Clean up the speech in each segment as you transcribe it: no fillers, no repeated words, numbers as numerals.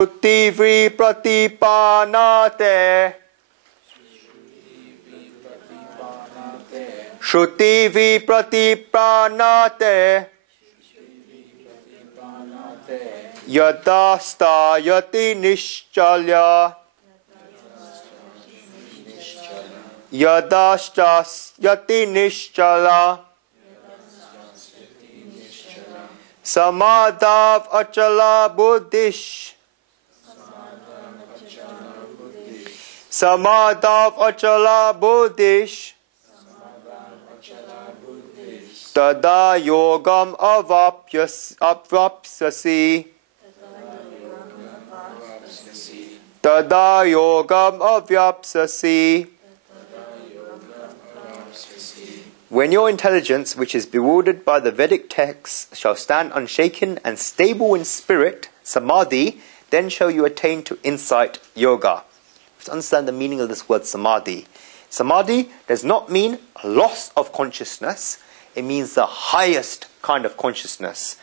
Shruti pratipanate. Shruti pratipanate. Yadasta yati nishchalya. Yadasta yati nishchala. Samadhav achala buddhish. Samadhav achala buddhish. Tada yogam avapsasi. Tada yogam avyapsasi. When your intelligence, which is bewildered by the Vedic texts, shall stand unshaken and stable in spirit, samādhi, then shall you attain to insight, yoga. To understand the meaning of this word samādhi. Samādhi does not mean a loss of consciousness. It means the highest kind of consciousness.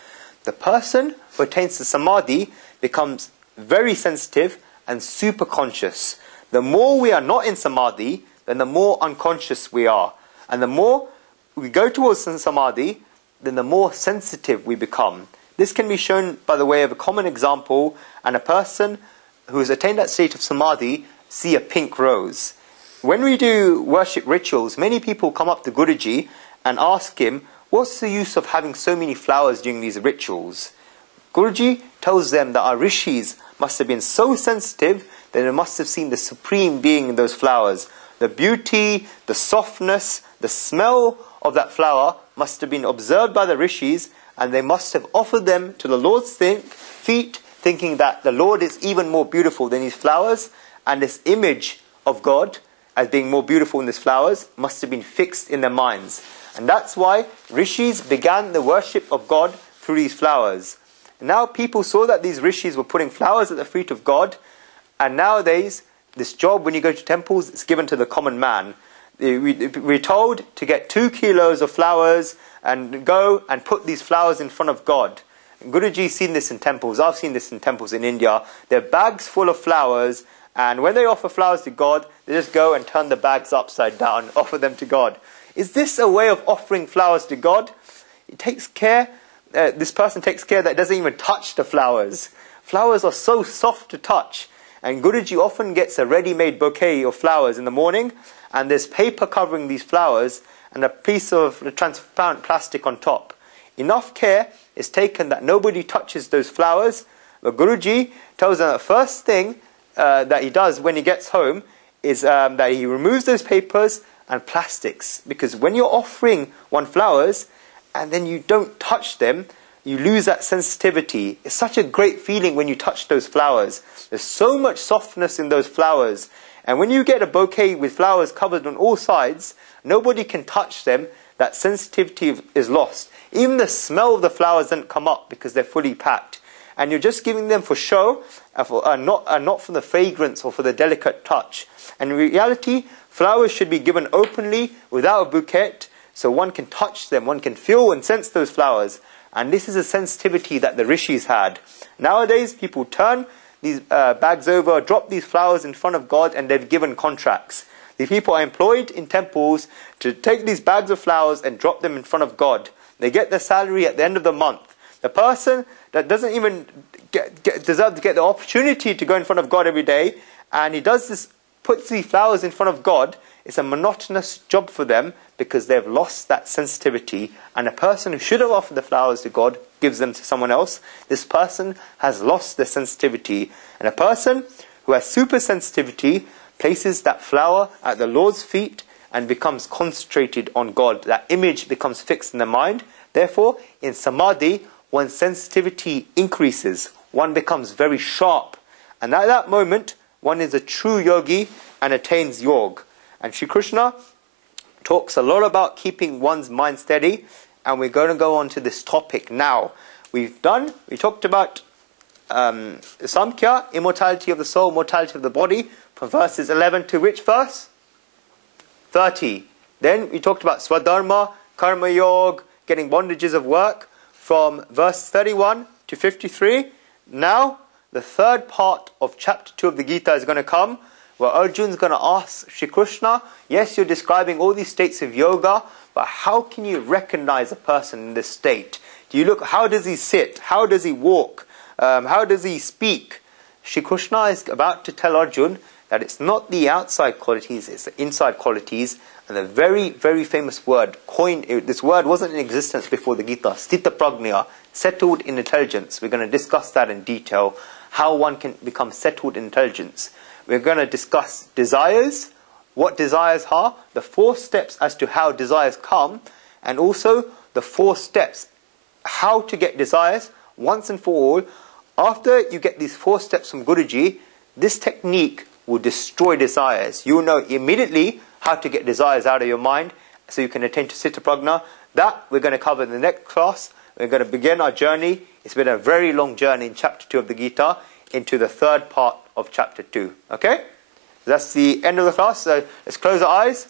The person who attains to samādhi becomes very sensitive and super conscious. The more we are not in samādhi, then the more unconscious we are. And the more we go towards samādhi, then the more sensitive we become. This can be shown by the way of a common example, and a person who has attained that state of samādhi see a pink rose. When we do worship rituals, many people come up to Guruji and ask him, what's the use of having so many flowers during these rituals? Guruji tells them that our rishis must have been so sensitive that they must have seen the supreme being in those flowers. The beauty, the softness, the smell of that flower must have been observed by the rishis, and they must have offered them to the Lord's feet, thinking that the Lord is even more beautiful than these flowers, and this image of God as being more beautiful than these flowers must have been fixed in their minds. And that's why rishis began the worship of God through these flowers. And now people saw that these rishis were putting flowers at the feet of God, and nowadays this job, when you go to temples, it's given to the common man. We're told to get 2 kilos of flowers and go and put these flowers in front of God. And Guruji's seen this in temples. I've seen this in temples in India. They're bags full of flowers, and when they offer flowers to God, they just go and turn the bags upside down, offer them to God. Is this a way of offering flowers to God? It takes care, this person takes care that it doesn't even touch the flowers. Flowers are so soft to touch. And Guruji often gets a ready-made bouquet of flowers in the morning, and there's paper covering these flowers and a piece of transparent plastic on top. Enough care is taken that nobody touches those flowers. But Guruji tells them the first thing that he does when he gets home is that he removes those papers and plastics. Because when you're offering one flowers and then you don't touch them, you lose that sensitivity. It's such a great feeling when you touch those flowers. There's so much softness in those flowers. And when you get a bouquet with flowers covered on all sides, nobody can touch them. That sensitivity is lost. Even the smell of the flowers doesn't come up because they're fully packed. And you're just giving them for show, not for the fragrance or for the delicate touch. And in reality, flowers should be given openly, without a bouquet, so one can touch them, one can feel and sense those flowers. And this is a sensitivity that the rishis had. Nowadays, people turn these bags over, drop these flowers in front of God, and they've given contracts. These people are employed in temples to take these bags of flowers and drop them in front of God. They get their salary at the end of the month. The person that doesn't even deserve to get the opportunity to go in front of God every day, and he does this, puts these flowers in front of God, it's a monotonous job for them because they've lost that sensitivity. And a person who should have offered the flowers to God gives them to someone else. This person has lost their sensitivity. And a person who has super sensitivity places that flower at the Lord's feet and becomes concentrated on God. That image becomes fixed in the mind. Therefore, in samādhi, one's sensitivity increases. One becomes very sharp. And at that moment, one is a true yogi and attains yoga. And Shri Krishna talks a lot about keeping one's mind steady, and we're going to go on to this topic now. We talked about Samkhya, immortality of the soul, mortality of the body, from verses 11 to which verse? 30. Then we talked about Swadharma, Karma Yoga, getting bondages of work, from verse 31 to 53. Now, the third part of chapter 2 of the Gita is going to come, where Arjun's going to ask Shri Krishna, yes, you're describing all these states of yoga, but how can you recognize a person in this state? Do you look, how does he sit? How does he walk? How does he speak? Shri Krishna is about to tell Arjun that it's not the outside qualities, it's the inside qualities. And the very, very famous word, this word wasn't in existence before the Gita, Sthita Prajna, settled in intelligence. We're going to discuss that in detail, how one can become settled in intelligence. We're going to discuss desires, what desires are, the 4 steps as to how desires come, and also the 4 steps, how to get desires once and for all. After you get these 4 steps from Guruji, this technique will destroy desires. You will know immediately how to get desires out of your mind so you can attain to Sthita Prajna. That we're going to cover in the next class. We're going to begin our journey. It's been a very long journey in chapter 2 of the Gita into the third part of chapter 2. Okay? That's the end of the class. So let's close our eyes.